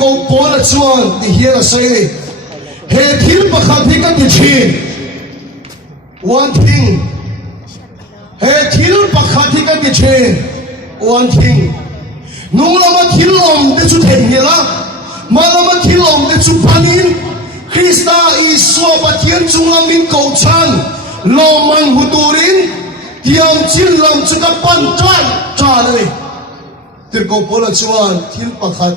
cầu bố là chuan thì hiền là say hệ thiếu bậc khát thì các địa chỉ one thing hệ thiếu bậc khát thì các địa chỉ one thing nung là mà thiếu lòng để chút thành hiền lá mà là mà thiếu lòng để chút panin Krista Isua Patien chung là mình cầu chan lo man huturin tiam chin lam chuka pan trai cha này từ cầu bố là chuan thiếu bậc khát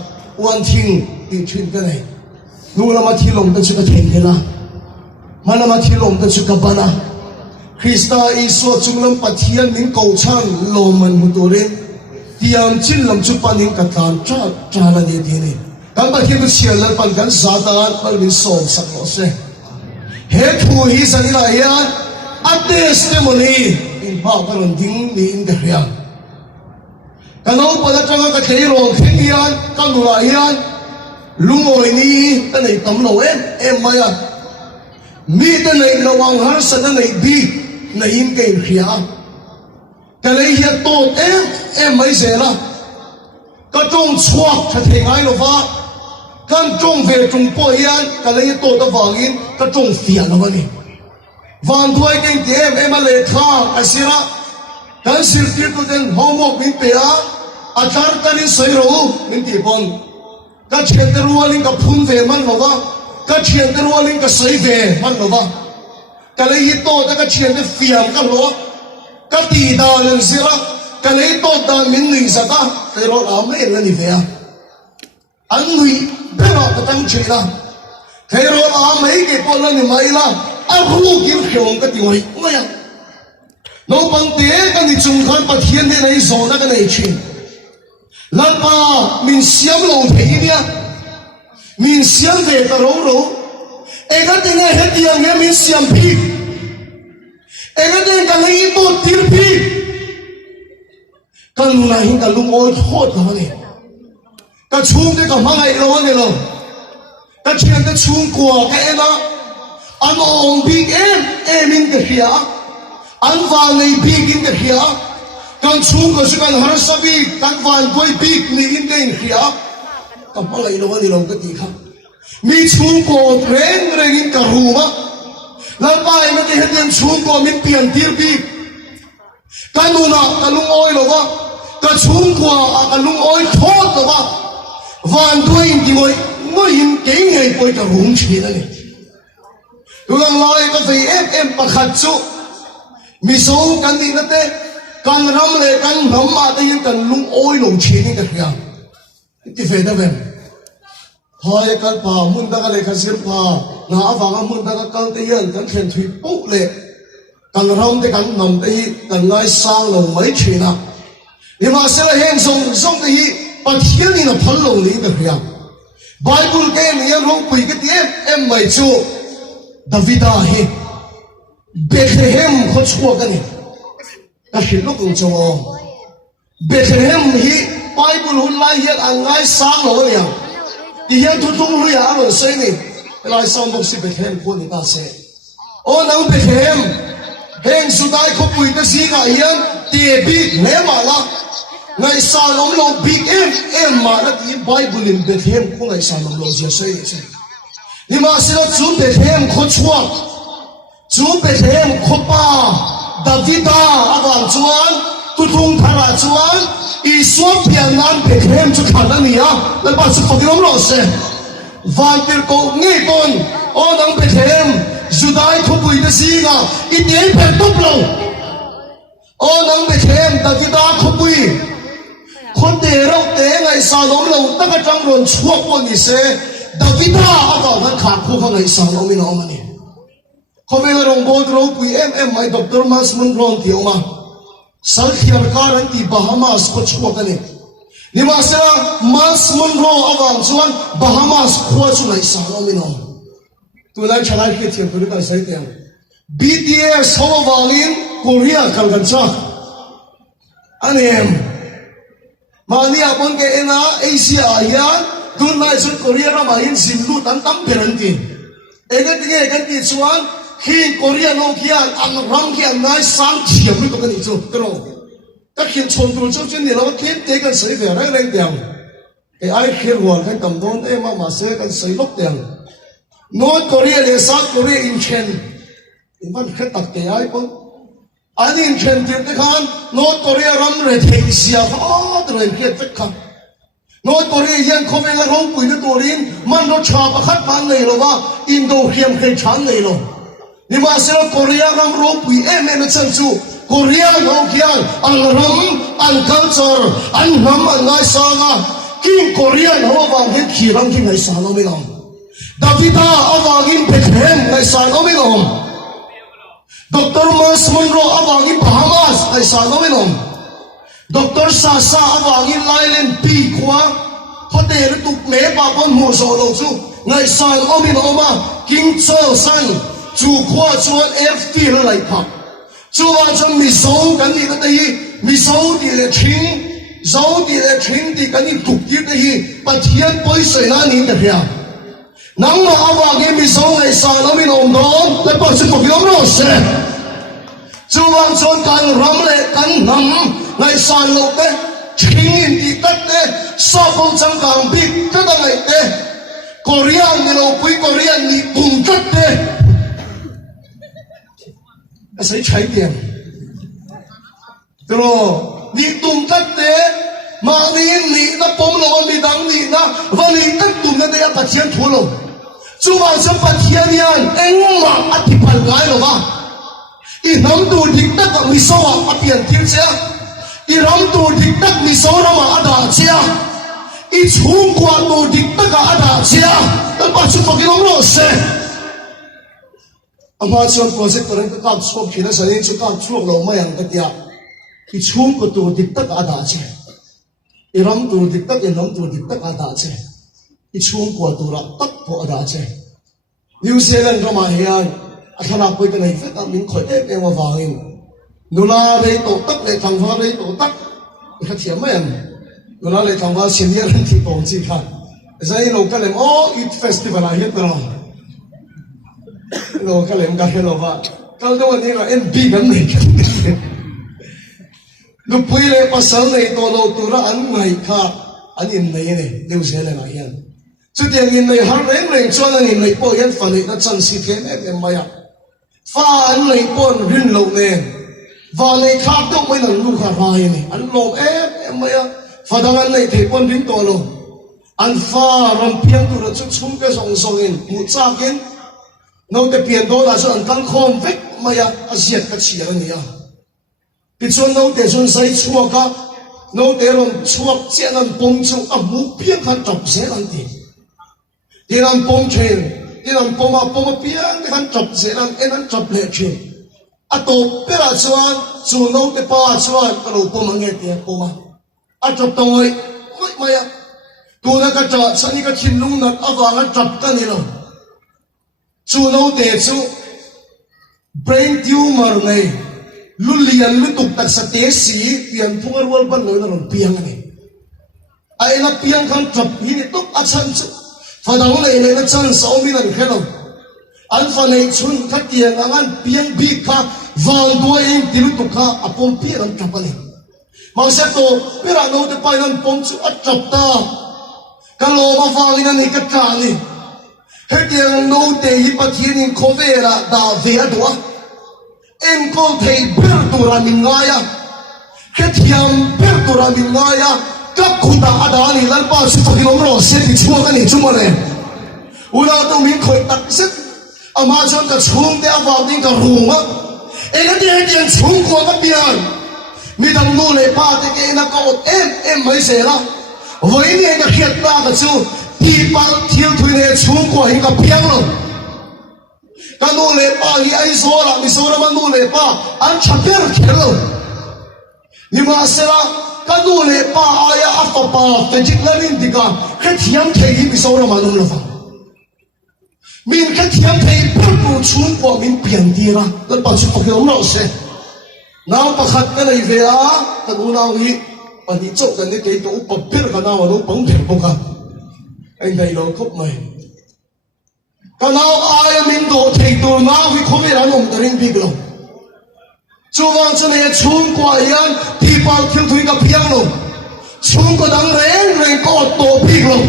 one thing thì chuyện cái này nung là mà thiếu lòng để chút thành hiền lá mà là mà thiếu lòng để chút bana Krista Isua chung lam Patien mình cầu chan lo man huturin tiam chin lam chuka panin katan cha là gì thế này các bạn khi tôi chia lên phần cảnh sát tan phần mình sầu sắc nó sẽ hết thu hi sang là yan a testimony in bao cái lần tiếng đi in cái riêng cái nó bây giờ trong cái thế rồi thế yan cái đồ là yan lung ngồi ni cái này tấm đầu em mày à mi cái này là hoàng har sa cái này đi này in cái riêng cái này hiện tốt em mấy giờ là cái trong chuột thì ngay rồi va kan trong về trong poian cái này tốt đó vàng in cái trong phiền nó vậy vàng đuôi cái em mà lấy thang cái gì đó cái sự kiện của den homework mình bia à char cái này sấy rồi mình chỉ còn cái chuyện cái ruộng linh cái phun vềมันnó va cái chuyện cái ruộng linh cái sấy vềมันnó va cái này tốt cái chuyện cái phiền cái nó cái tì đào lên gì đó cái này tốt đó mình nghĩ sao ta cái đó làm mấy lần như vậy à anh nghĩ bây giờ cái tăng chuyện là thế rồi làm mấy cái con lần như vậy là anh không kiếm hiểu cái điều này ngay à nó bằng thế cái này chúng ta bắt hiện thế này rồi nó cái này chuyện lần ba mình xem lâu thế nhá mình xem về cái rồi cái tiếng này hết tiếng nghe mình xem pi cái tiếng cái này tốt tiếng pi cái lúc này cái lúc ôi thốt rồi này cái chung cái mang ai lo này lo cái chuyện cái chung của cái em đó anh ông bị em in cái kia anh vào này bị in cái kia cái chung cái sự cái hàng sabi cái vào quay bị này in cái kia cái mang ai lo này lo cái gì khác mi chung của rèn in cái rùa lần bài nó cái hiện chung của mình tiền tiền bị cái nụ nào cái lung oi lo va cái chung của cái lung oi thốt lo va van đuôi thì ngồi in cái ngày quay cái rung chi này tôi đang nói cái gì em bắt khát chú mi số cái gì đó thế cái rắm lên cái rắm mà cái cái lung oi lung chi này cái gì cái phải đâu vậy hai cái pa muốn ta cái cái xếp pa na vàng muốn ta cái cái gì cái khen thủy bốc lên cái rắm thì cái nằm thì cái ngay sang lồng mấy chi nào nhưng mà sẽ là hiện xong thì bắt hiện ni là phật lồng này cái gì Bible cái này nó quỳ cái tiếng em mày chú David hi Bethlehem khó chua cái này cái gì lúc cũng cho Bethlehem hi Bible hôm nay hiện anh ngay sáng rồi nhỉ thì hiện thu thu lui à rồi xây này lại sau một sự Bethlehem của người ta sẽ ô nắng Bethlehem heng sudai khó quỳ cái gì cả hiện thì bị lẽ mà là ngày sau ông lo bị em mà nó thì Bible in Bethlehem của ngày sau ông lo gì xây nhưng mà sẽ là chú Bethlehem khó chua chú Bethlehem khó pa David à vàng chuan tu thung thara chuan Isua pian nan Bethlehem chú khăn anh nhá lần ba chú phật ông lo sẽ vàng tiền cổ nghe con ô nắng Bethlehem Judah khó bùi cái gì cả ít tiền phải tốt lâu ô nắng Bethlehem David à khó bùiคนเดียวเตะไงสาวน้องเราตั้งแต่จังหวัดชั่วคนนี้เสียดาวิดาอาการมันขาดคู่ข้างในสาวน้องไม่น้องมันนี่เขาเวลาลงบอลเราคุยไอ้ด็อกเตอร์มาสมันร้องเที่ยวมาสังเกตการณ์ที่บาฮามาสก็ชั่วกันนี่มาเสียมาสมันร้องอาการส่วนบาฮามาสขั้วส่วนในสาวน้องไม่น้องตัวนั้นชนะเทียบตัวนี้ก็ใส่เตียง BTS เขาวางลินเกาหลีกันซะอันนี้มาเนี่ยบนเกณฑ์นะเอเชียยันดูนายสุดเกาหลีเรามาเห็นสิมลูตั้งเป็นอะไรกันที่ส่วนที่เกาหลีโนเกียอันรังเกียนายสังเทียมตัวกันที่สุดตรงแต่เขียนชนตัวเจ้าเช่นนี้เราเขียนเด็กกันใส่เดียวอะไรเดียวแก ai khir wal kan tam don ma se kan sei lok tiang North Korea le South Korea in chen in ban khat tak te ai po an in chen te khan North Korea ram re thei sia ha re ke te kha North Korea yan khome la rong pui na torin man ro cha pa khat ban nei lo wa Indo khiam khe chan nei lo ni ma se Korea ram rong pui em chan chu Korea no kian ang ram ang culture ang nam ang ngai sa nga king Korea no wa hit khirang ki ngai sa no me long Davida awagin Bethlehem ngai sa no me long Dr. Mars Monroe awagin Bahamas ngai sa no me long Dr. Sasa awagin Lailen P kwa hotel tuk me pa pon mo so lo chu ngai sa no me long ma king Charles san chu kwa chuan FT lai pa Chua trong mi sâu cái gì đó đây mi sâu thì là chính sâu thì là chính thì cái gì tục tiếp đây bắt thiên bơi sợi na nín được chưa nắng mà áo cái mi sâu ngày sáng nó mi nồng đó lại bắt sự phục vụ rồi sẽ chua trong cái ram lệ cái nắm ngày sáng lúc đấy chính thì tất đấy sau công trong càng bị tất cả ngày đấy Korean người lâu quý Korean người bùng tất đấy sẽ cháy tiền rồi đi tung tất thế mà đi nó bom lo đi đắng đi nó và đi tất tung cái đấy bắt chiến thua rồi chú bảo cho bắt chiến nhân anh mà bắt thì phải gái rồi mà ý nắm tù thì tất cả mi số à bắt tiền tiền xe ý nắm tù thì tất mi số nó mà ăn đàn xe ý chung qua tù thì tất cả ăn đàn xe nó bắt cho tôi cái nó rồi xe Ama chuan project ko rin ka kap scope khina sa rin chu kap chuak lo mayang ka tia I chung ko tu dik tak ada che I ram tu dik tak I ram tu dik tak ada che I chung ko tu ra tak po ada che New Zealand ka ma hiyan athana poi ka nei fet min khoi e wa wangin nula rei to tak le thangwa rei to tak I kha thiam mayang nula le thangwa senior ran thi tong chi khan zai lo ka lem o it festival a hiat ra Lo ka lem ka hello va kal do ni la NB kan nei lu pui le pasal nei to lo tu ra an ngai kha an in nei ne New Zealand a hian chu tiang in nei har reng reng chuan an in nei po hian fa nei na chan si them em maya fa an nei pon rin lo ne va nei kha to mai nang lu kha rai ne an lo em maya fa dang an nei thei pon rin to lo an fa ram piang tu ra chu chung ke song song in mu cha kin Nau te pian do la chuan kan khom vek maya a ziat ka chia ni a pi chuan nau te chuan sai chuaka nau te ron chuak chian an pom chu a mu piang khan top se an ti tin an pom chen tin an pom a piang khan top se an en an top le chen a to pera chuan chu nau te pa chuan ka lo pom ange te pom a top toi hoi maya tu na ka cha sani ka chin lung na awang a top ka ni lo Chu nâu te chu brain tumor này lu lian lu tuk tak sa te si pian thungar wal ban lo na ron piang ani ai na piang khan trap hi ni tuk a chan chu fa dang le le na chan sa omi nan khelo an fa nei chun kha tiang angan piang bi kha wal do in tilu tuk kha apom pi ran trap ani ma se to pera no te pai nan pom chu a trap ta ka lo ma fa ni na ni ka ka ni Hết tiếng nô tê hi bắt thiên in khô về là đà về đua em có thể biết tu ra mình ngay à hết tiếng biết tu ra mình ngay à các cụ ta đã đi lần ba sự thật lòng rồi sẽ bị chua cái này chung mà này ula tu mình khởi tắc sức ama chọn cái chung để vào đến cái ruộng á em nó đi tiếng chung qua cái biển mình đang nô lệ ba thì cái nó có em mấy sẽ là với những cái hiện ta cái chú thì bạn thiếu thuê này chung qua hình cái piang rồi cái nô lệ ba thì ai số là mình số là mà nô lệ ba anh chả biết cái rồi nhưng mà sẽ là cái nô lệ ba ai à phá ba phải chích lên đi cả cái thiam thấy mình số là mà nô lệ ba mình cái thiam thấy bắt đầu chung qua mình piang đi ra cái bạn sẽ phải hiểu nó sẽ nào bắt khát cái này về à cái nô nào đi anh đi chốt cái này cái tổ bắp biết cái nào nó bóng đẹp không cả anh đây nó khóc mày cái nào ai mình đổ thầy tổ nào vì không biết là nó cái gì biết đâu chú vang cho nên chung qua yên thì bao thiếu thủy cái piang luôn ชุมก็ดังแรงก็โตพีกลง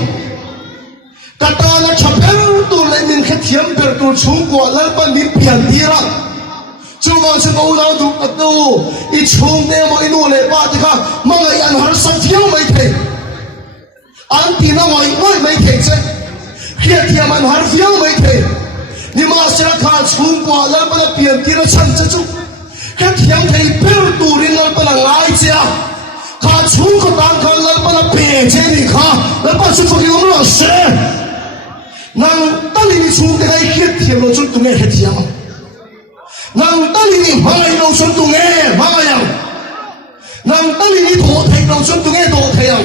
กาตาละฉับเอ็มตัวเลยมินแค่เทียมเปิดตัวชุมกว่าแล้วปันมิเปลี่ยนดีละจูบางสิ่งเราดูประตูอีชุมเนี่ยมันนู่นเลยป้าที่ข้ามังไงอันหาสักเที่ยวไม่เทอันที่นั่งไม่เทใช่เฮียที่มันหาเที่ยวไม่เทนี่มาเสียข้าชุมกว่าแล้วปันเปลี่ยนดีละฉันจะจูแค่เทียมเทเปิดตัวริงแล้วปันง่ายเสียข้าชุมก็ต่างกันแล้วปันเปลี่ยนเช่นนี้ข้าแล้วปันชุมก็ยังไม่รู้เสียนั่งตั้งนี่ชุมแต่ไอ้เฮียเทียมเราจุดตรงนี้เฮียเทียมนั่งตั้งนี่มาไอ้เราจุดตรงนี้มาไอ้ยังนั่งตั้งนี่โถเทเราจุดตรงนี้โถเทยัง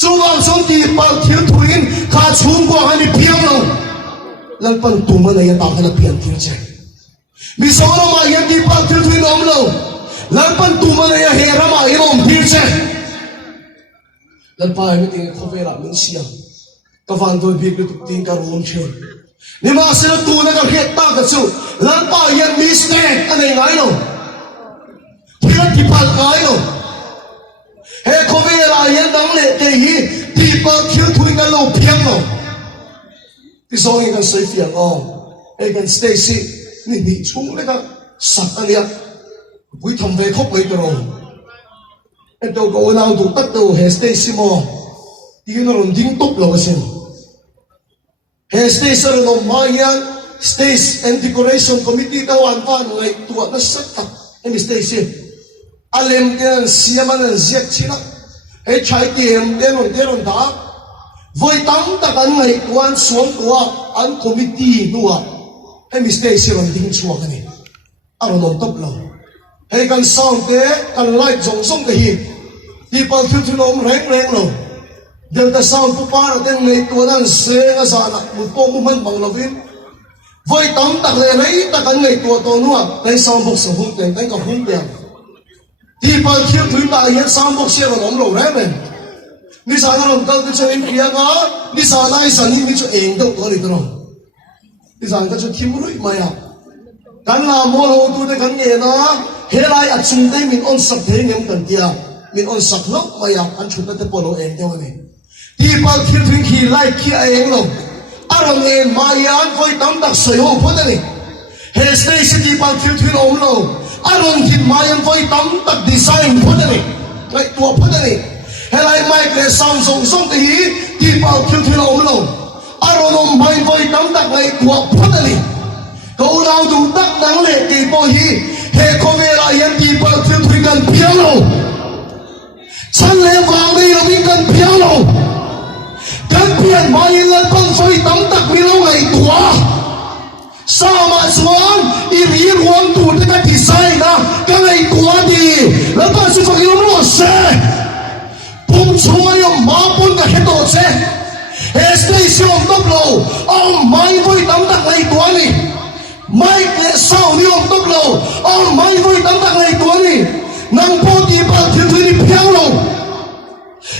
จูบางส่วนที่ปากเทียมถุยข้าชุมกว่าให้มีเพียงเราแล้วปันตัวมันยังต่างกันเปลี่ยนทิ้งใจมีสองเรามาอย่างที่ปากเทียมถุยน้องเราแล้วปันตัวมันยังเฮรามาอีน้องทิ้งใจแล้วป้าไม่ติงเขาเวลามันเสียก็ฟังตัวพี่ก็ตุกติงการรุ่งเช้านี่มาเสียตัวนั่นก็เฮียตากระสุแล้วป้ายังมีสเต็กอะไรไงเนาะที่รักที่พันไงเนาะเฮ้เขาเวลายังดังเละเกยที่ปากเทียมถุยกันเราเพียงเนาะที่สองยังกันเสียเฟียงอ๋อไอ้กันสเตซี่นี่ชุ่มเลยกันสักอันเนี้ยวิทำเวคบเลยตรงไอ้ตัวก็เราดูตัดตัวเฮสเตซี่มอที่เราดิ้งตุบเราเช่นเฮสเตซี่เรามายังสเตซแอนติโคเรชั่นคอมมิตี้ตะวันฟ้าไงตัวนั่นสักตักไอ้มิสเตซี่อาเลมเดียนเสียมันเสียชินะไอ้ชายเดียมเดียนด่าวยตั้งแต่กันไงตัวอันสวมตัวอันคอมมิตี้ตัวไอ้มิสเตซี่เราดิ้งชัวกันนี่อารมณ์ตุบเราให้กันสร้างเตะกันไล่จงส่งกันฮีที่ปากทุนอมแรงเราเดินแต่สร้างผู้ป้าเราเดินในตัวนั้นเสียงสารมุดโป่งมันบังเราวินไว้ตั้งตักเลยไหนตักกันในตัวนัวในสร้างบุกสมบูรณ์เต็มในกับหุ่นเดียวที่ปากทุนตาเห็นสร้างบุกเสียเราหลงเราแรงเลยนิสานเราเกิดจะเองเพียงอ่ะนิสานไอ้สันนี่จะเองตัวนี้ตรงนิสานก็จะคิมรุ่ยมาอ่ะกันลาโมโหตัวเด็กกันเองนะเฮลัยอัดชุนได้มินออนสักเทียงยังกันเดียมินออนสักลกมาอย่างอันชุนได้แต่ปนเราเองเดียวนี่ที่ปากคิดถึงขี้ไล่ขี้เองลงอารมณ์เองมาอย่างคอยตั้งตักเสียหัวพอดีเฮสเตย์ที่ปากคิดถึงองเราอารมณ์ที่มาอย่างคอยตั้งตักดีไซน์พอดีไล่ตัวพอดีเฮลัยไม่เคยซ้ำส่งที่ปากคิดถึงองเราอารมณ์ไม่คอยตั้งตักไล่ตัวพอดีเขาเราดูตักนังเล็กกี่ปอยเฮคเวลายังที่ปากคิดถึงกันเพียงเราฉันเลี้ยงฟังได้ยังมีกันเพียงเรากันเพียงมาอย่างนั้นปังไฟตั้งตักมีเราไงตัวสามาสวนอีรีรวมตัวในการดีไซน์นะก็ไงตัวดีแล้วก็สุดท้ายเราไม่รู้เสียผมช่วยมาปุ่นกับเฮโตเซ่เฮสเตย์อมตบเราเอาไม่ไฟตั้งตักไงตัวนี้ไม่เกลียดเศร้านี่อมตบเราเอาไม่ไฟตั้งตักไงตัวนี้นั่งพอดีปากถึงที่เพียงเรา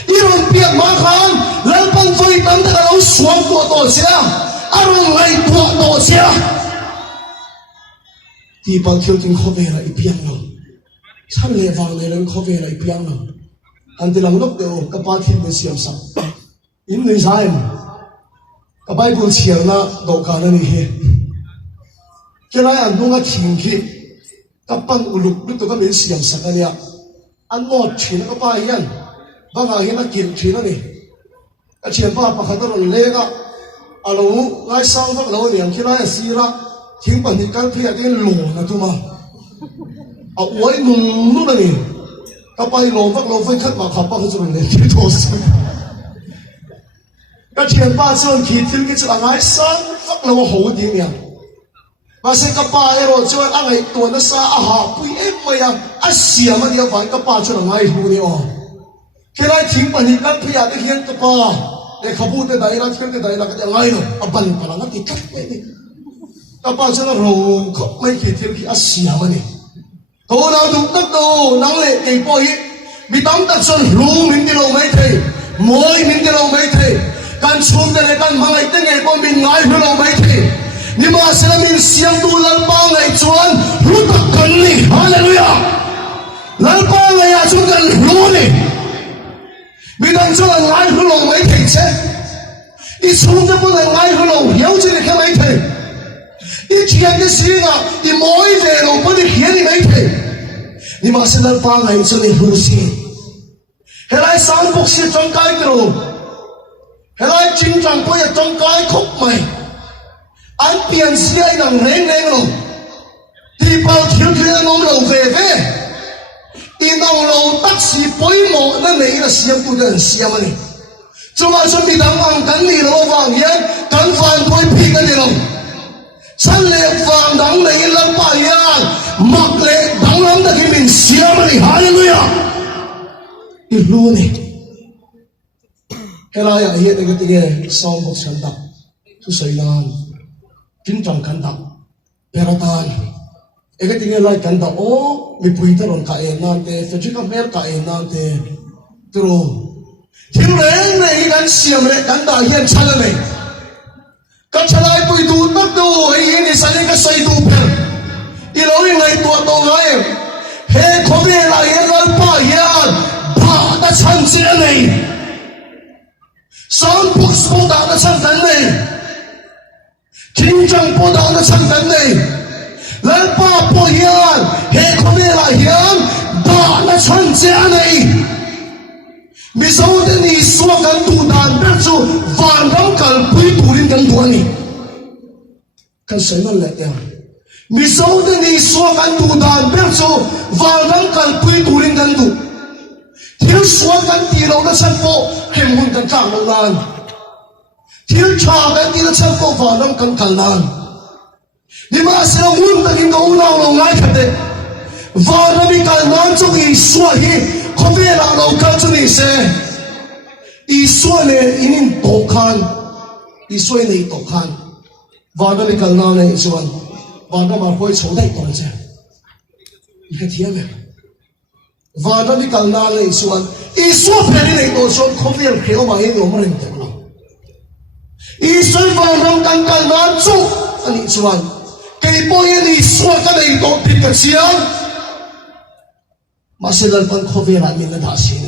อีรุ่นเปียกมาขันแล้วปังไฟตั้งแต่เราสวมตัวโตเสียอารมณ์ไล่ตัวโตเสียที่ปากถึงที่เขาเวลาอีเพียงเราฉันเลยฟังเลยแล้วเขาเวลาอีเพียงเราอันที่หลังนกเดียวกับปาที่เป็นเสียงสักอินเลยใช่ไหมกับใบบัวเฉียงนะดอกการนี่เฮแค่ไรอันนู้นก็ทิ้งขี้กับปังอุลุกนี่ตัวก็เป็นเสียงสักเนี่ยอันหมดฉีนก็ไปยันบางอย่างนักกินฉีนนี่ก็เฉียนป้าปะขัดตัวเล็กอ่ะอารมณ์ไล่สร้างพวกเราเนี่ยแค่ไรสีละทิ้งปันที่การเพียรที่หลงนะทุกมาเอาไว้นุ่มนู่นนี่ก็ไปหลงพวกเราไฟขัดมาขับป้าเขาจะเป็นเลยที่โทษก็เฉียนป้าเชิญขีดทิ้งกิจละไงสร้างพวกเราโหดยิ่งเนี่ยมาเสกป้าเอโรจวนอะไรตัวนั้นซาอาหาปุยเอ็มมายังอาเสียมันเดียวไปกับป้าชวนอะไรหูนี่อ๋อแค่ไรทิ้งปันนี้กันพยาได้เขียนกับป้าแต่ขบูแต่ใดรักเขียนแต่ใดรักจะไงเนาะอับบันปะลังติดกัดไปนี่กับป้าชวนเราเขาไม่คิดถึงที่อาเสียมันนี่ตัวเราถูกตัดตัวนั่งเละไอ้ปอยมีตั้งแต่ส่วนรู้มินที่เราไม่เทมวยมินที่เราไม่เทการชมแต่ในการมาไอ้ตั้งไอ้ปอยมินไงที่เราไม่เทนี่มาเสนามินเสียงตูลัลปังไอ้จวนรู้ตักกันนี่ฮาเลลูยาลัลปังไอ้อาจวนกันรู้นี่ cho là ngài hư lộ mấy thầy chứ đi xuống cho là ngài hư lộ hiểu chứ cái mấy thầy đi chuyện cái gì à đi mỗi về lộ có đi hiểu đi mấy thầy đi mà sẽ lên ba ngày cho nên hư gì hay là sáng bốc xí trong cái rồi hay là chính trang bây giờ trong cái khúc mày anh biển xí anh đang rèn rồi đi bao thiếu thiếu anh ông đầu về đi nông lầu taxi bối mộ nó này là xiêm tu đơn xiêm này chúng ta chuẩn bị đăng vàng cắn đi lô vàng yên cắn vàng thôi phi cái gì đâu chân lệ vàng đắng này lắm bà yên mặc lệ đắng lắm là cái mình xiêm này hallelujah đi luôn này cái này hiện cái tiếng nghe sau một trận tập tu sấy lan kinh trọng cắn tập peratan cái tiếng nghe lại cắn tập ô mi pui ta ron ka e nan te fe chika mer ka e nan te tro thil re nei kan siam re kan da hian chala nei ka chalai pui du tak do ei ni sale ka sai du per I lo ngai tua to ngai he khobe la ye gal pa hian ba ta chan che nei sam puk spo da ta chan dan nei chính trang po da ta chan dan nei Lan pa po hiyan, he kome la hiyan, ba na chan che anay. Misaw din iswa kan tudan, berso van ram kalpuy turin kan tuani. Kan sayman let yan. Misaw din iswa kan tudan, berso van ram kalpuy turin kan tu. Til swa kan tilaw na chan po, hemun kan kamalan. Til cha kan tilaw chan po, van ram kan kalan. Di ba sila ngun naging kaunaw ng ngay kate Vana mi kalnan chung iswa hi Kovela ng kalchun ise Iswa ne inin tokan Iswa ne tokan Vana mi kalnan na iswan Vana marpoy choday ko na siya Ikatiya me Vana mi kalnan na iswan Iswa peri na ito siya Kovela kaya umahin yung maring teko Iswa vana mi kalnan chung Ani iswan Kay po yan iswa ka na ito, pikat siya. Masilal pang kovera min na dasin.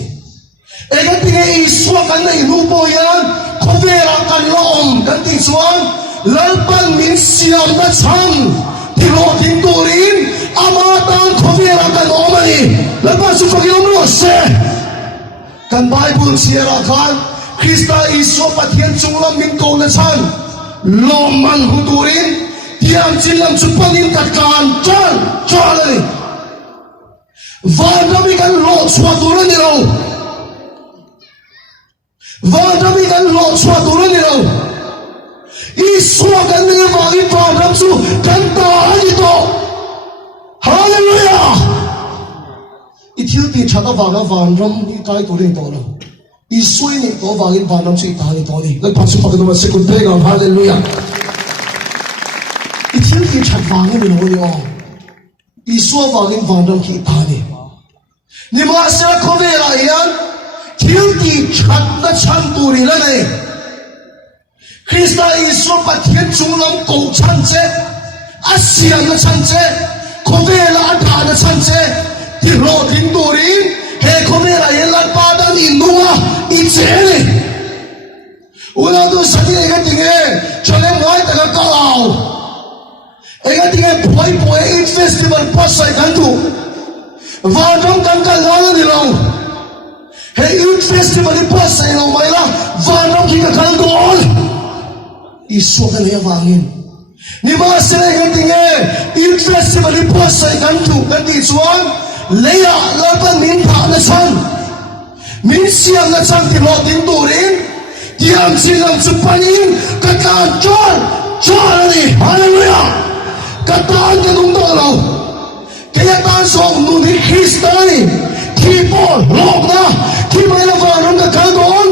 E ganti nga iswa ka na inupo yan, kovera ka noong, ganti iswan, lalpan min siyam na siyam, tiroting turin, amatang kovera ka noong ay, lalpan supagilong rose. Kan Bible siya kan, Krista iswa patiyan sunglam min ko na siyam, loman huturin, Diam silam supanin tatkan John ni Vanda mi kan lo swaturan ni lo Vanda mi kan lo swaturan ni lo Iswa kan ni magi program su kanta ito Hallelujah Itil ti chata vaga vandram ni kai turin to lo Iswa ni to vagin vandram su itali to ni Nagpasu pagdama sekund pegam Hallelujah Itil ki chat vangin ni lo ni o Iswa vangin vandam ki itani Ni maasya kovela yan Til ki chat na chan turi la ne Krista Iswa patien chunglam kou chan che Asya na chan che Kovela ata na chan che Ti ro ting turin He kovela yan lan padan inunga Iche ni Una tu sati ega tinge Chale ngay taga kalaw Ega tinge boy Eid festival pasay kanto Vandam kan kalala nilaw Hey Eid festival pasay nilaw mayla Vandam ki kakaldoon Iswa ka na yavangin Ni mga sila ega tinge Eid festival pasay kanto Kanti iswan Leia laban min pa na chan Min siyang na chan tilotin turin Diam silang supanin Kataan John ni Hallelujah Kataan ka nung dalaw Kaya tansong nuni Kristani Kipo, log na Kimay na varong kakaldoon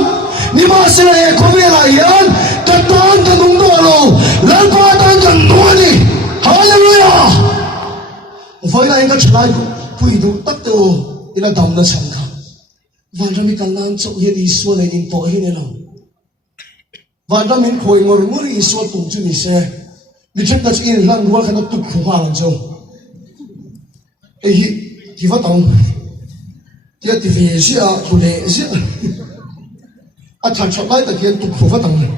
Ni Masila e kumila yan Kataan ka nung dalaw Lalpatan ka nuani Hallelujah Ufay na yung kachalay ko Puido takto Inadam na siyang ka Vandami kalan so yan iswa na inpo Hinilaw Vandamin ko'y ngor-ngori iswa tungtun ise Diyan na siya lang luwa ka na tukhumalan so. Di ba taong? Diya tivye siya, kule siya. thằng chọn lại tại hiện tụ khổ phát tăng này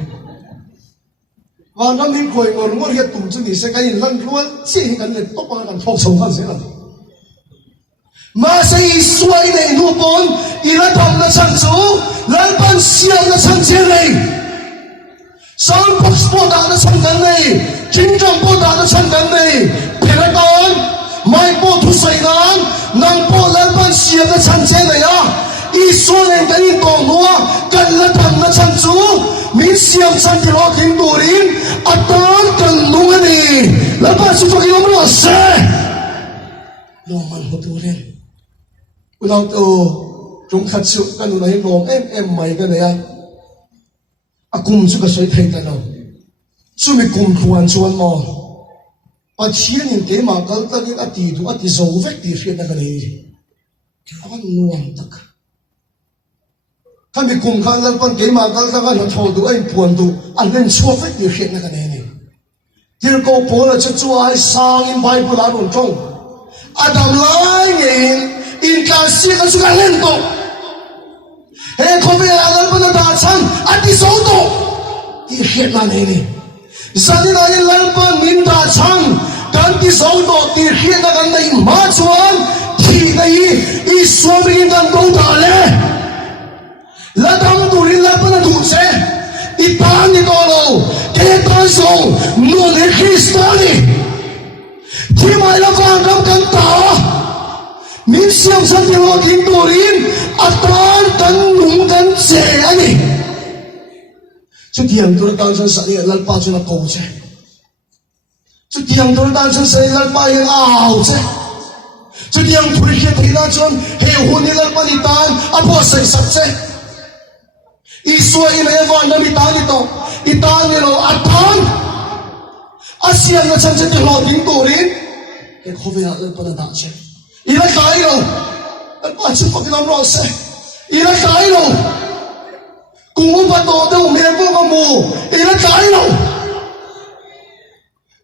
và năm đi quay ngồi ngồi hiện tụ chân thì sẽ cái lần luôn chỉ cần là tốt bằng cần thọc sống hơn sẽ là mà sẽ xoay này nụ bốn ý là thầm là chẳng chú lần ban siêu là chẳng chế này Sound box po da na sangkan nei, kinjong po da na sangkan nei, pelaton, mai po thu sai nan, nang po lan ban siam na changche nei ya, Isu nen kan in tong nuwa, kan la tham na chang chu, min siam chan ti lo king turin, atan kan nunga ni, la ba su to yom lo se, lo man ho turin, ulau to, trung khat chu kan nu nei lom em mai kan nei ya. Akum chu ka soi thei ta no chu mi kum khuan chuan mo pathian in ke ma kal ta in ati du ati zo vek ti fiat na ka nei awan nuam tak ka mi kum khan lal pan ke ma kal ta ka na tho du ai puan du an len chuak vek ti fiat na ka nei ni tir ko po la chu chu ai sang in bible a ron tong adam lai ngin in ka si ka chu ka len to he khobe agal pana da chan ati so to ti het na ne zani na ni lal pan min da chan kan ti so to ti het na kan nei ma chuan thi nei I swami kan do da le la dam tu rin la pana du se I ta ni do lo ke ta so no le kristani ti mai la van ram kan ta min siam san ti lo king turin atan kan nung kan che ani chu tiang tur tan san sa ni lal pa chu na ko che chu tiang tur tan san sa lal pa yang ao che chu tiang tur he thi na chon he hu ni lal pa ni tan apo sai sat che Isu in eva na mi tan ni to itan ni lo atan asian na chan che ti lo king turin he khove lal pa na da che ila kai lo pa chu pa kinam ro se ila kai lo kung pa to de me ko ko mu ila kai lo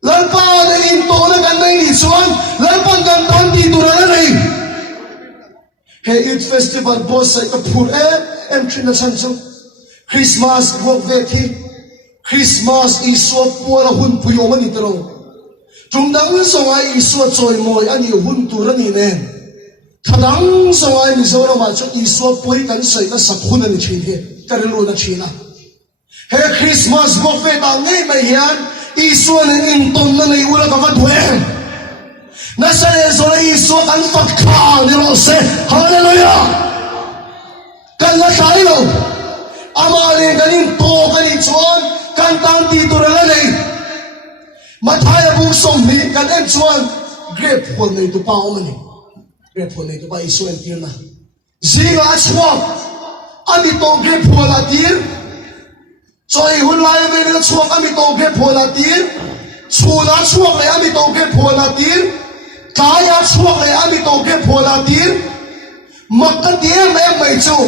lan pa de in to na kan nei ni chuan lan pa kan tan ti tu ra nei he it festival boss sai ka phur em thin na chan chu Christmas go ve thi Christmas I so pu la hun pu yo mani tro chung dang so ai I so choi moi ani hun tu ra ni ne thadang so ai ni so ra ma chu I so pui kan sai ka sak hun ani thi he ka re lo na thina he Christmas go ve ta nei mai hian I so ne in ton na nei ula ka ma thuen na sa ne so I so kan fak kha ni lo se hallelujah kan la sai lo amare kan in to kan in chuan kan tang ti tu ra la nei Mathaya bung som ni kan en chuan grateful nei tu pa omani grateful nei tu pa isu en tir na zinga chuak ami to grateful la tir choi hun lai ve ni chuak ami to grateful la tir chuna chuak le ami to grateful la tir kaya chuak le ami to grateful la tir makati em mai chu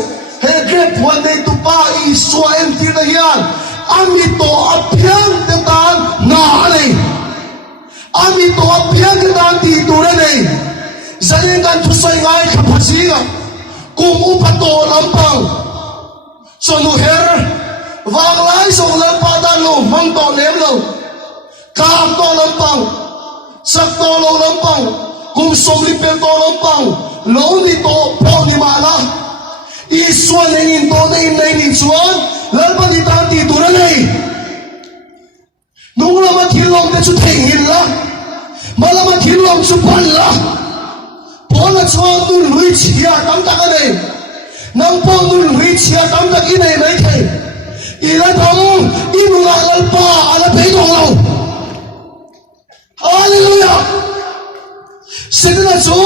he grateful nei tu pa isu en tir na hian ami to aphyang te tan na nei ami to aphyang te tan ti tu re nei zain kan thu sai ngai kha phasi ga kum u phato lampang sonu her wang lai song la pa da lo mang to lem lo kam to lampang sak to lo lampang kum som li pe to lampang lo ni to po ni ma la I suan nei in to nei ni chuan lan pa ni tan ti tu ra nei nung la ma thilom te chu theng hin la mala ma thilom chu pan la po la chuan tu lui chia tam tak a nei nang po tu lui chia tam tak I nei mai thei I la thom I nu la lal pa ala pe dong lo hallelujah sedna chu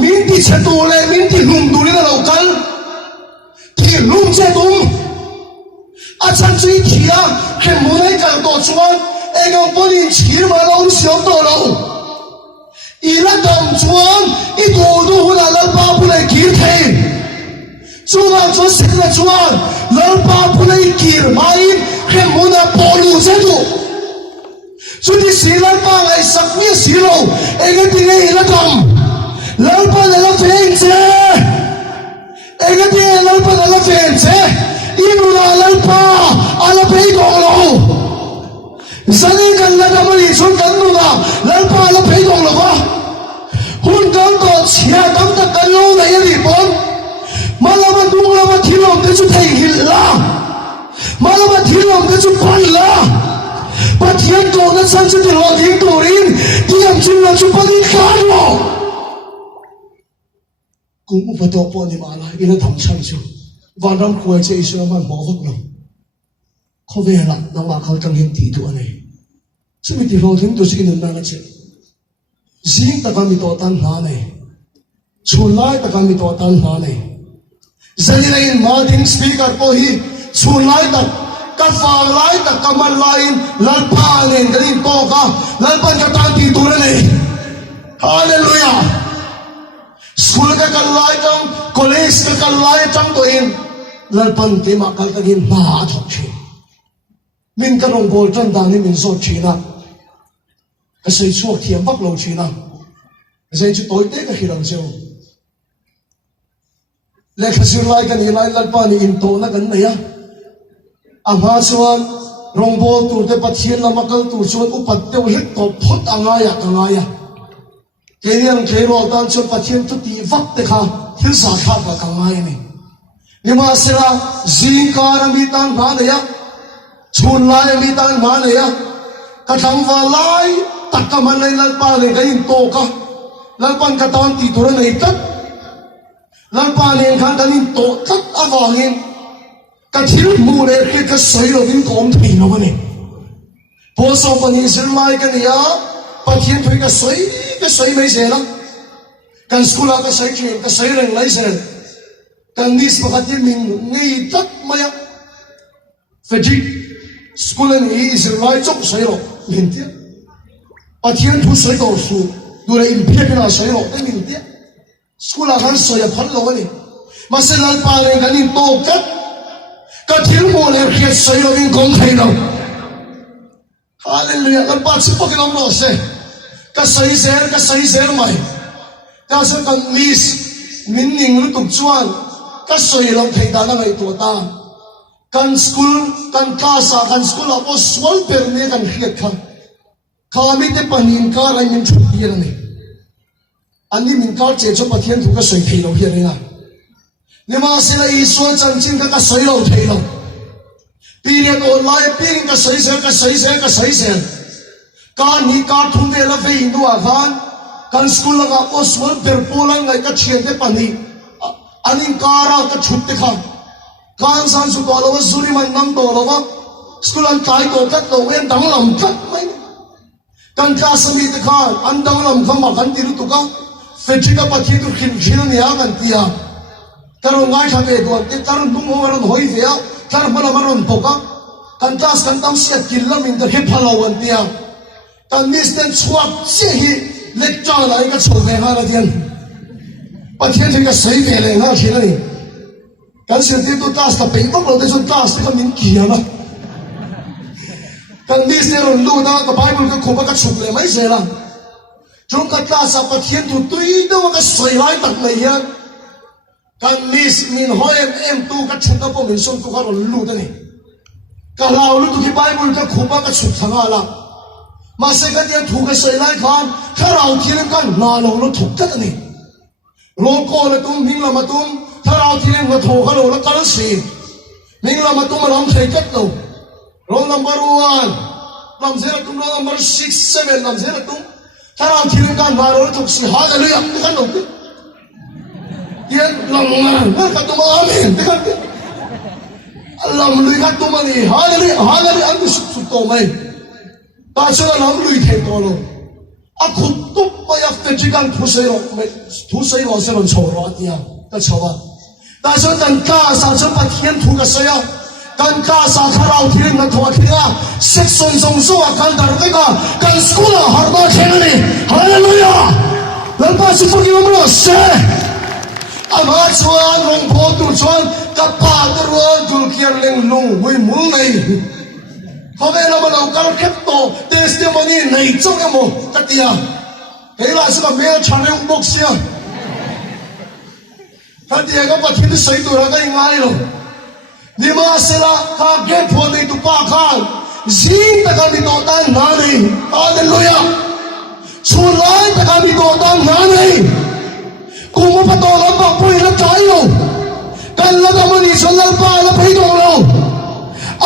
min ti che tu le min ti lum tu ni la lo kal ti lum che tum achan chui thia he munai kal to chuan engam ponin chhir ma lo siam to lo ila dam chuan I tu du hula lal pa pulai kir thei chuan chu sikna chuan lal pa pulai kir mai he muna polu che du chu ti silan pa ngai sak mi silo enge ti ngai ila dam lal pa la feng che enge ti lal pa la feng che I nu la Zani kan la da mali chon kan nu da lan pa la phei dong lo ba hun kan to chia tam ta kan lo na yari pon malama dung lama thilom te chu thei hil la malama thilom te chu pan la pathian ko na san chu ti lo ding to rin tiam chin la chu pa din kan lo cũng phải to po ni ma la ina tham chan chu van ram khoi che isu man mo vak lo kho ve la na ma khal tang hin ti tu ane chimi ti lo thing tu si kin na na che jing ta ka mi to tan na ne chulai ta ka mi to tan na ne zali la in ma ding speaker ko hi chulai ta ka fa lai ta ka man lai lal pa ne ngin to ka lal pan ka tan ti tu ne hallelujah school ka kalai tang college ka kalai tang to in lal pan te ma kal ta gin ma thok chi min ka rong bol tan da ni min so chi na ka sei chuak thiam bak lo chi na zai chu toi te ka hirang cheu le kha sir lai kan hi lai lal pa ni in to na kan na ya ama chuan rong bol tur te pathian lama kal tur chuan upat te hit to phot angaya kangaya Kailan kairo tan chon pathian tu ti vak te kha thil sa kha ka kangai ni nima sira zingkar mi tan ma ne ya chun lai mi tan ma ne ya ka thang wa lai tak ka man lai lal pa ne ga in to ka lal pan ka tan ti tur nei tat lal pa ne khan kan in to tat awangin ka thil mu le ka sai lo din kom thei no ne po so pani sir mai ka ne ya pathian thui ka sai mai se la kan skula ka sai train ka sai reng lai se kan nis pakati min ngei tak maya feji skula ni is lai chok sai ro min tia pathian thu sai do su dura in phe na sai ro te min tia skula kan sai phal lo ni masalal pa le kan in to kat ka thil mo le khiat sai ro in kom thai lo hallelujah kan pa chi pok lo se ka sai ser mai ka sa kan lis min ning lu tuk chuan ka soi lo thei da na ngai to ta kan school kan class kan school apo swal per ne kan khiat kha khami te panin ka lai min thu ti ne ani min ka che cho pathian thu ka soi thei lo hi ne na ne ma sila I suan chan chin ka soi lo thei lo period online ping ka sai ser kan ni ka thum de la ve indu a van kan school la ko swal per polang ngai ka chien te pani anin kara ka chut te kha kan san su ko lo zuri man nam do lo wa school an kai ko kat lo wen dang lam kat mai kan ka sami te kha an dang lam kham ma kan ti lu tu ka fechi ka pathi tu khin ni a kan tia karo ngai tha ve do te karo dum ho ron hoi ve a kar mala maron to ka kan tas kan tam sia kilam in the hip halawan tia kan misten chuak che hi lecture lai ka chho ve ha la dian pathian thei ka sei ve le na thi la ni kan se ti tu tas ta pe bok lo te chu tas te ka min ki ya na kan misten ron lu da ka bible ka khoba ka chuk le mai se la chung ka tas a pathian tu tui do ka sei lai tak mai ya kan mis min hoem em tu ka chuk ka po min som tu ka ron lu da ni ka lao lu tu ki bible ka khoba ka chuk thanga la mà sẽ cái tiền thu cái sợi lại khan thà rau thiên kan na long nó thục tất này long co là tum mình là mà tum thà rau thiên mà thô cái long nó cắn xì mình là mà tum mà làm thấy chất đâu long number 1 làm gì là tum long number 6 7 làm gì là tum thà rau thiên kan na long nó thục xì ha cái lưỡi cái kan long tiền lòng mà cái tum amen cái kan lòng lưỡi cái tum này ha cái lưỡi ăn sụp sụp to mày ta cho nó làm lùi thề to lo, à khúc túc bây giờ phải chỉ cần thu xây lo sẽ làm chầu lo đi à, cái chầu à, ta cho cần cá sa cho bắt thiên thu cái xây à, cần cá sa khá rau thiên nó thu cái à, sức sống sống số à cần đợi cái à, cần school à học đó thế này, hallelujah, lần ba chục cái ông lo sẽ, à mà chuan rong po tu chuan, các ba tu ruộng tu kia lên lùng với mũ này. Có vẻ là mà lâu cao khép tổ testimony này trong cái mồ tất tia thế là sự mẹ chăn em bốc xia tất tia các bạn thấy sấy tuổi là cái ngay rồi nhưng mà sẽ là các ghét phone này tụ ba khang zin ta kami to tan nani hallelujah sulai ta kami to tan nani kung mo patola pa po ina tayo kan la naman isolal pa la pa ito lo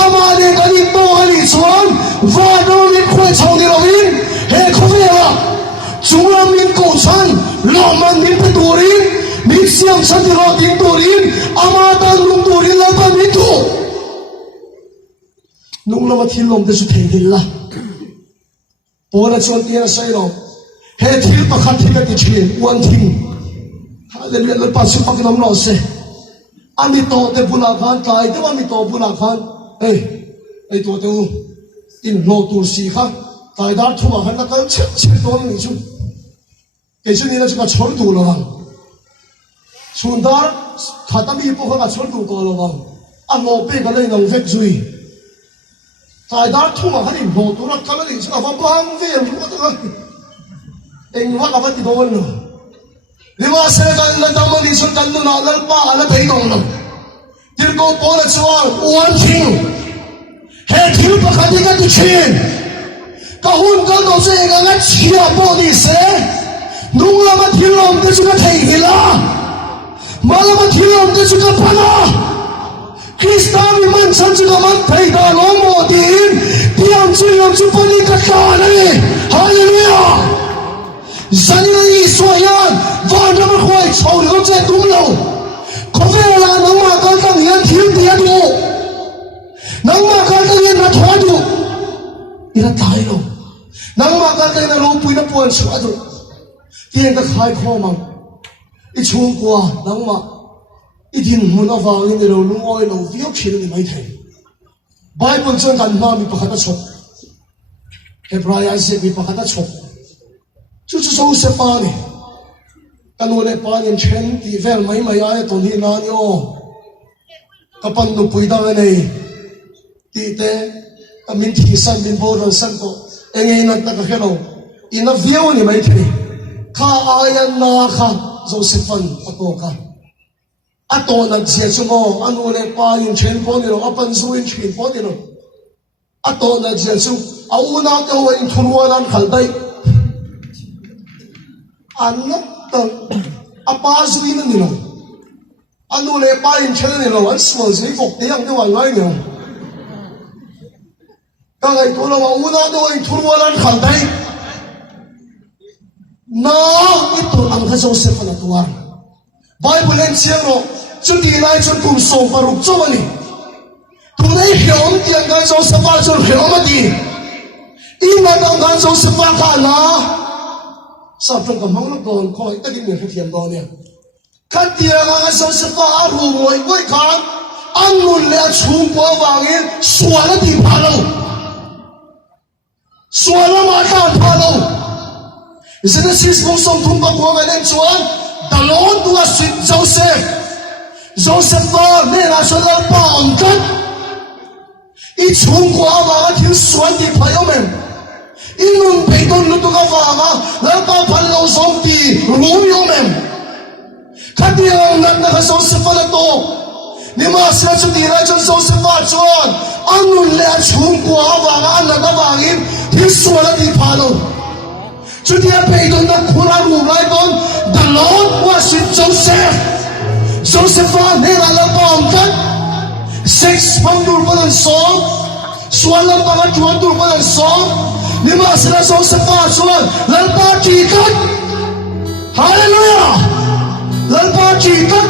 amane kanin to kanin suan vano min kway chong ni rawin he kovera chungram min kousan laman min peturin min siyang sandiro din turin amatan nung turin laban ito nung naman hilom desu tegil la pora chuan tia sai lo he thil pakhat thika ti chin one thing hallelujah la pasu paknam lo se ami to te bula khan tai te ami to bula khan ei to te in lo tur si kha tai dar thuma han na kal che to ni chu ke chu ni na chu ka chhor tu lo bang sundar khatami po kha chhor tu ko lo bang a lo pe ka le nong vek zui tai dar thuma han in lo tur ka le chu ka bang ve ko to eng wa ka ba ti do lo Lima segan na naman isun talo na lalpa ala tayo no. Tirko po na suwang one thing. Head hill pa katiga ti chin. Kahun ka no se nga chiya po ni se. Nung lamat hilom te suka tay hila. Malamat hilom te suka pala. Krista mi man san suka man tay da no mo din. Tiyam su pali katanay. Hallelujah. Zanina Israel, vang naman ko'y chawli ko sa tumlaw. Kovela nang makaltang yan hiyo tiyado. Nang makaltang yan natwado. Ina tayo. Nang makaltang yan nalupoy na po ang suwado. Tiyang kakay ko mang. Ichung ko nang idin mo na vangin nilo lungoy na uviyok siya ni may tayo. Bible dyan kan mami pakatachok. Hebraya siya may pakatachok. 就是说是八年，但我哋8年前地方咪啊同你那哟，個賓路背到你，地底個面天山面波人生過，誒那個喺度，因那 view 你咪睇，卡阿人那卡就是分不多噶，啊多人接觸我，啊我哋8年前幫你咯，啊賓數年前幫你咯，啊多人接觸，啊我那個我因同我那看低。anak tang apa zui na nilo anu le pa in chen nilo wan small zui fok te yang de wan ngai nilo ka ngai to lo wa una do in thurwa lan khal dai na ito ang ka Joseph na tuwar Bible en siang ro chu ti lai chu kum so paruk cho mani tu nei hiom ti ang ka Joseph pa chu hiom ma di in na ang ka Joseph pa ka na sao trong cầm máu nó còn coi tất nhiên người phải thiền đó nè khát tiền là sao sẽ phá rù ngồi với khán ăn luôn lẽ chung qua vàng ấy xóa nó tìm phá đâu xóa nó mà ta phá đâu Genesis mong song thung bang qua ngày chuan dalon tua sweet Joseph va nên là số lần pa on cắt ít chung qua vàng thiếu xóa đi phải không em inun peiton lutu ka vanga lalpa phallo som ti rumyo mem khatiang nat na ka so se pala to ni ma sila chu ti ra chu so se pa chuan anun le chung ko awanga an na wangin thi suala ti phalo chu ti peiton na khura ru lai bon the Lord was with Joseph ne la la pom kat 6 pandur palan som suala pa tuan tur palan som Lima sila Joseph pa chuan lalpa chikat hallelujah lalpa chikat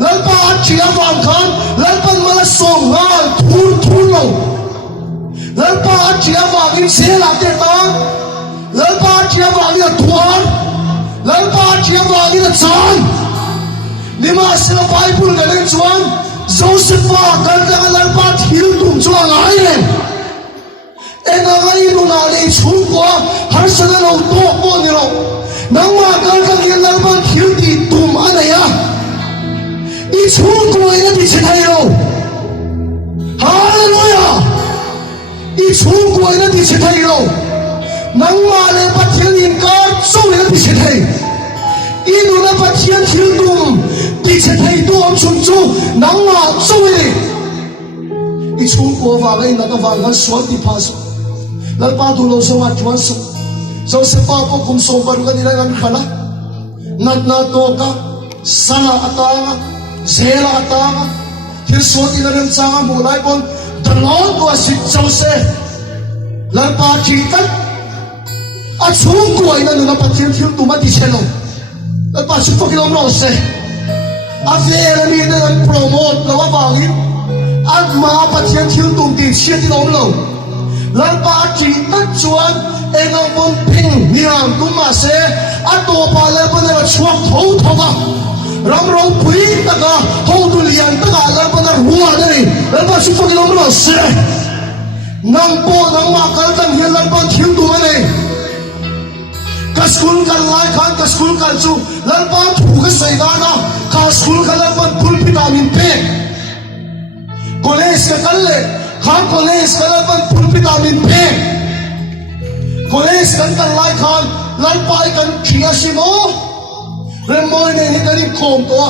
lalpa chia vang khan lalpa mala song ha thur lo lalpa chia vang in se la te ta lalpa chia vang in thuan lalpa chia vang in chan lima sila Bible galing chuan Joseph pa kan lalpa thil tum chuan ai le ena ngai nu na le chung kwa har sana lo to ko ni lo nang ma kal kal yen lar ban khil ti tum anaya i chung ko ina ti chai lo hallelujah i chung ko ina ti chai lo nang ma le pathian in ka so ina ti chai i nu na pathian khil tum ti chai tu am chung chu nang ma so ina i chung ko va ngai na ka va ngal suan ti pha su lal pa tu lo so wa chuan su so se pa po kum so ban ka ni la ngan khala nat na to ka sala ata zela ata thil so ti na rem changa mu lai bon the lord ko si so se lal pa chi ta a chung ko ina na pa thil thil tu ma ti chelo lal pa su po ki lo no se a ve la mi na promote lo wa ba ngi at mga patsyan tiltung din siya tinomlo lalpa kita chuan engang bumping niyang tumase ato pala pa na chuak thou thoga ramrong pui taga hou dulian taga lalpa na ruwa na rin lalpa siya tinomlo se nang po nang makal tang hiyan lalpa tiltung na ka school ka lai kan ka school ka chu lalpa thuga say gana ka school ka lalpa pulpitamin pe college ka kalle kham college ka ban pul vitamin pe college kan kan lai khan lai pai kan khia simo remoi ne ni kan khom to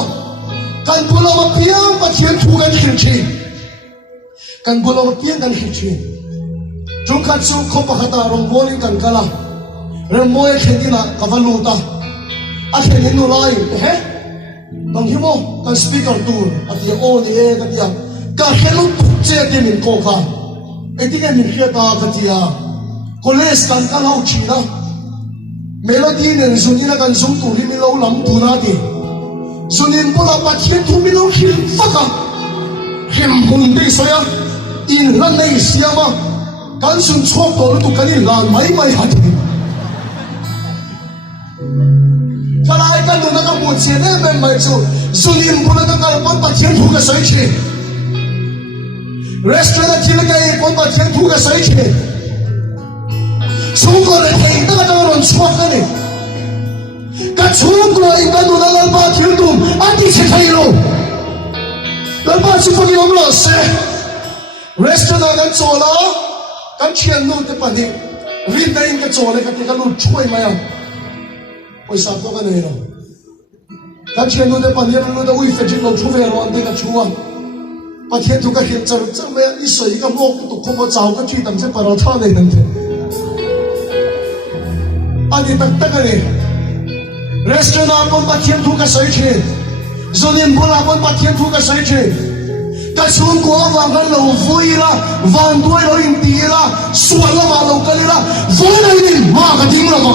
kan bulo ma piang pa thian thu kan khil chi kan bulo ma piang kan khil chi chung khat chu kho pa khata rong bol kan kala remoi khedina ka valuta a khedin no lai he tong himo kan speaker tur atia on e kan ya ka hello che ti min ko ka etinga min khia ta ka tia college kan ka lau chi na melody nen sunina kan sum tu ri mi lo lam tu na ti sunin bola pa chi tu mi lo khil faka him hun dei so ya in ran nei siama kan sun chok to tu kan in lan mai mai ha ti kalai kan nu na ka mu che ne ben mai chu sunin bola ka ka pa chi tu ka sai chi restaurant chile ka e kon ba chen thu ka sai che chung ko le thei ta ka ron chhuak ka ni ka chung ko ai ka nu na lal ba thil tum a ti che thei lo lal ba chi pagi om lo se restaurant kan chola kan chen nu te pa ni rin dai ka chole ka ti ka lu chhui ma ya paisa to ka nei lo kan chen nu te pa ni lu da ui fe jin lo chu ve ro an te ka chuwa把天土个现在这么样一水一个木都恐怕找个去等这把它差的能的，啊你等个呢 ，restaurant 本把天土个水去，昨天不拉本把天土个水去，但中国往个老灰啦，往多老印地啦，算了嘛老个哩啦，我来你妈个听了吗？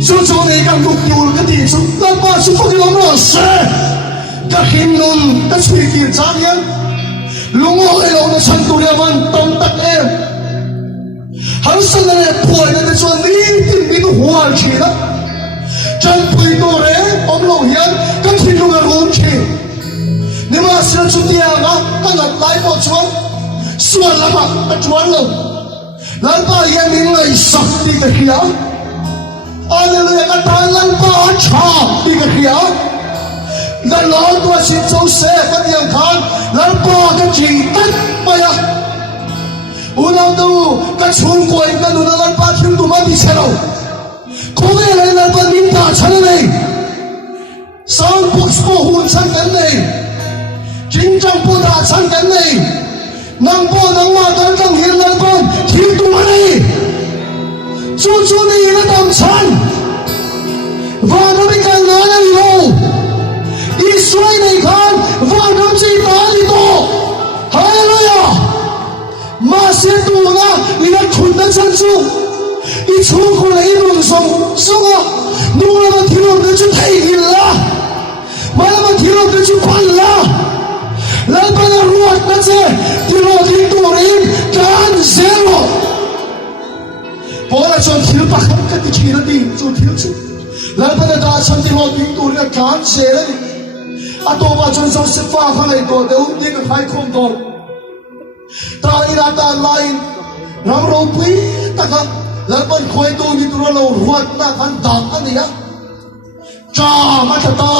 就做那个录丢了个地主，那把是不给我们老师。ka hinun ka chui ki changyan lungo elo na chan tu le man tom tak em har san le phoi na chuan ni tin min hual chi la chan pui to re om lo hian ka thinu ga rom chi ni ma sia chu tia na ka ngat lai mo chuan suan la ma ka chuan lo lan pa hian min lai sak ti ka khia hallelujah ka ta lan pa cha ti ka khia the Lord was in Joseph at yang khan lalpa ka jitat maya unaw tu ka chung ko ay kanu na lalpa thil tu ma di selo kung ay lalpa minta chan nei sound box po hun chan kan nei jinjang po da chan kan nei nang po nang ma kan tang hil lalpa thil tu ma nei chu chu nei na tam chan va na bi kan na nei lo Israel này khan và năm gì ta đi to hallelujah mà sẽ tu nga đi đặt thun đặt chân su đi chung ko lấy nung song song à nung là mà thiếu được chút thấy hin la mà là mà thiếu được chút pan la lần ba là ruột đặt xe thiếu được tu rin can zero bỏ ra chọn thiếu bạc cái gì chỉ là đi chọn thiếu chút lần ba là đã chọn thiếu được tu rin can zero a to ba chon so se fa khai to de um ni ka khai khom to ta ira ta line ram ro pui ta ka la ban khoi to ni tu lo ruat ta kan da ka ni ya cha ma ta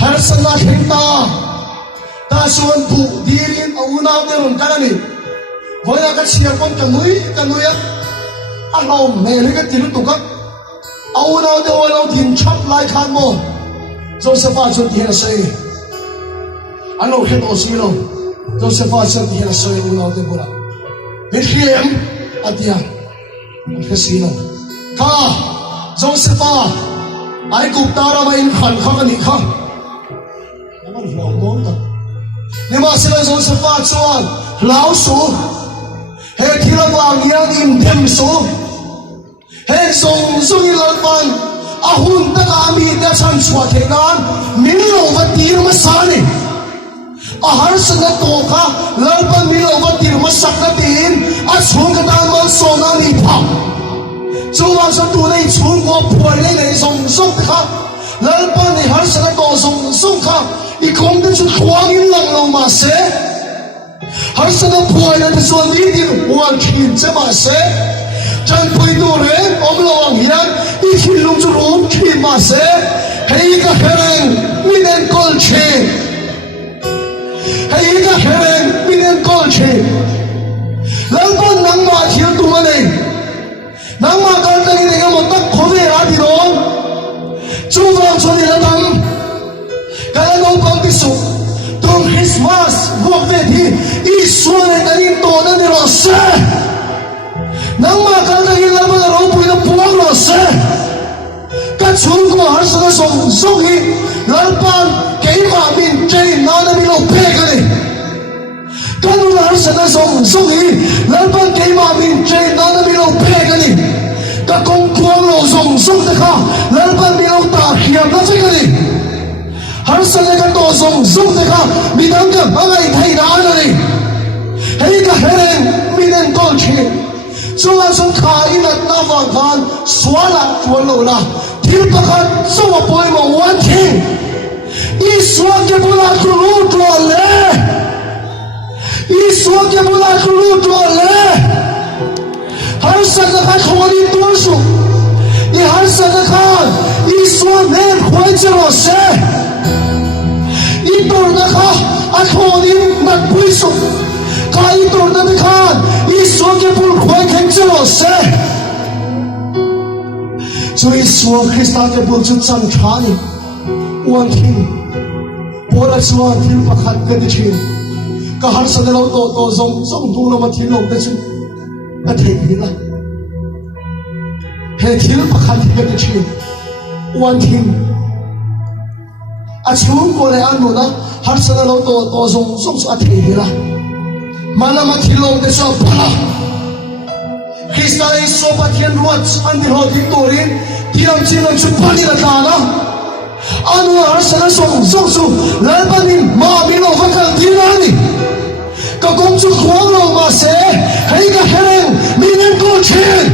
har san la hin ta suan bu dirin au na de ron ka ni voya ka chia kon ka nui ya a lo me le ka ti tu ka au na de wa lo tin chap lai khan mo Joseph cho tiền say, anh lo hết oxy lo, Joseph siya diyan sa iyo unaw de bula Bethlehem at yan kasi lang ka Joseph ay kuptara main khan ka ni ka naman long ka ni ma sila Joseph chuan lao su he thilawang yang in dem su he song sung ilalpan ahun ta ami ta chan chwa thegan min lo wa tir ma sani ahar sanga to ka lalpan min lo wa tir ma sakna tin a chung ka dan man so na ni pha chuwa sa tu nei chung ko phoi nei song song ka lalpan ni har sanga to song song ka i kong de chu thuang in lang lo ma se har sanga phoi na so ni din wan khin che ma se chan pui tu re om lo ang hian i khil lung chu rum khi ma se hei ka hereng minen kol che hei ka hereng minen kol che lalpan nang ma thil tu ma nei nang ma kal ta ni ga mo tak khode a di ro chu wang chu ni la dam kala no kong ti su tum Christmas vok ve thi i su ne ta ni to na ni ro se nang ma kal ta ni la ma ro pui na puang ro se ka chung ko har sa song song hi lalpan ke ma min chei na na mi lo pe ka ni ka nu har sa song song hi lalpan ke ma min chei na na mi lo pe ka ni ka kong kuang lo song song ta ka lalpan mi lo ta khiam na che ka ni har sa ka to song song ta ka mi dang ka ma ngai thai na na ni hei ka hereng mi nen kol chi chuan sun kha in at na wang khan swala chuan lo la thil pakhat so wa poi mo wan thi i suan ke bula kru tro le i suan ke bula kru tro le har sa ka khoni tur su i har sa ka i suan ne khoi che ro se i tur na kha a khoni na pui su ka i tur na kha i suan ke bul khoi khen che ro se so i suan Krista ke bul chu chan thani wan thi pora chuan thil pakhat ka ni thin ka har sa lo to zong tu lo ma thil lo te chu a thei hi la he thil pakhat ka ni thin wan thi a chung ko le an no na har sa lo to zong chu a thei hi la mana ma thil lo te chu pala Krista i so pathian ruat an di ho di torin tiram chinam chu pani la ta na anu har sa song su lalpanin ma mi lo va kal dinani ka kong chu khwang lo ma se hei ka hereng mi nen ko chen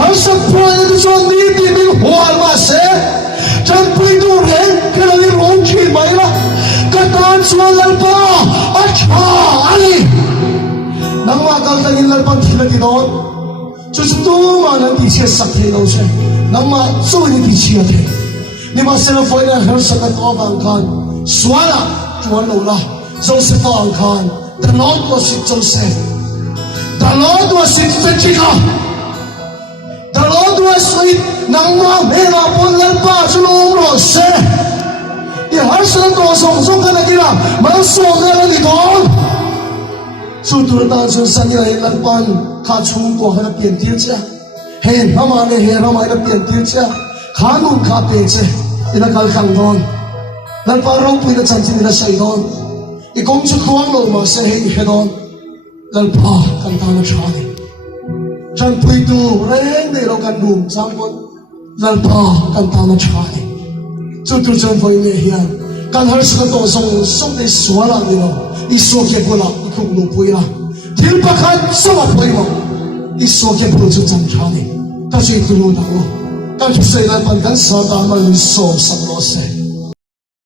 har sa poi de chu ni ti mi hwal ma se chan pui tu ren ka ni rong chi mai la ka tan chu lalpa acha ali nang ma kal ta in lalpan thila ki don chu tu ma nan ti che sak the lo se nang ma chu ni ti chia the ni ma se foi na har sa ka to bang khan swala chuan lo la Joseph ang khan the Lord was with Joseph the Lord was with Jessica the Lord was with nang ma me la pon lan pa chu lo ro se i har sa to song song ka na kila ma so me la ni don chu tu ta chu san ya lan pan kha chung ko ha pian tir cha he nama ne he nama ina pian tir cha khanun kha pe che ina kal khang don lan pa ro pui na chan chin ina sai don i kong chu khuang lo ma se he he don lan pa kan ta na cha ni chan pui tu reng ne ro kan dum chang kon lan pa kan ta na cha ni chu tu chan voi ne hian kan har sa to song de swala ni lo i so ke bola ku lu pui la thil pakhat so wa poi mo i so ke pu chu chang cha ni ta chi ku lu da lo ta chu sei lan pan kan sa ta ma ni so sam lo se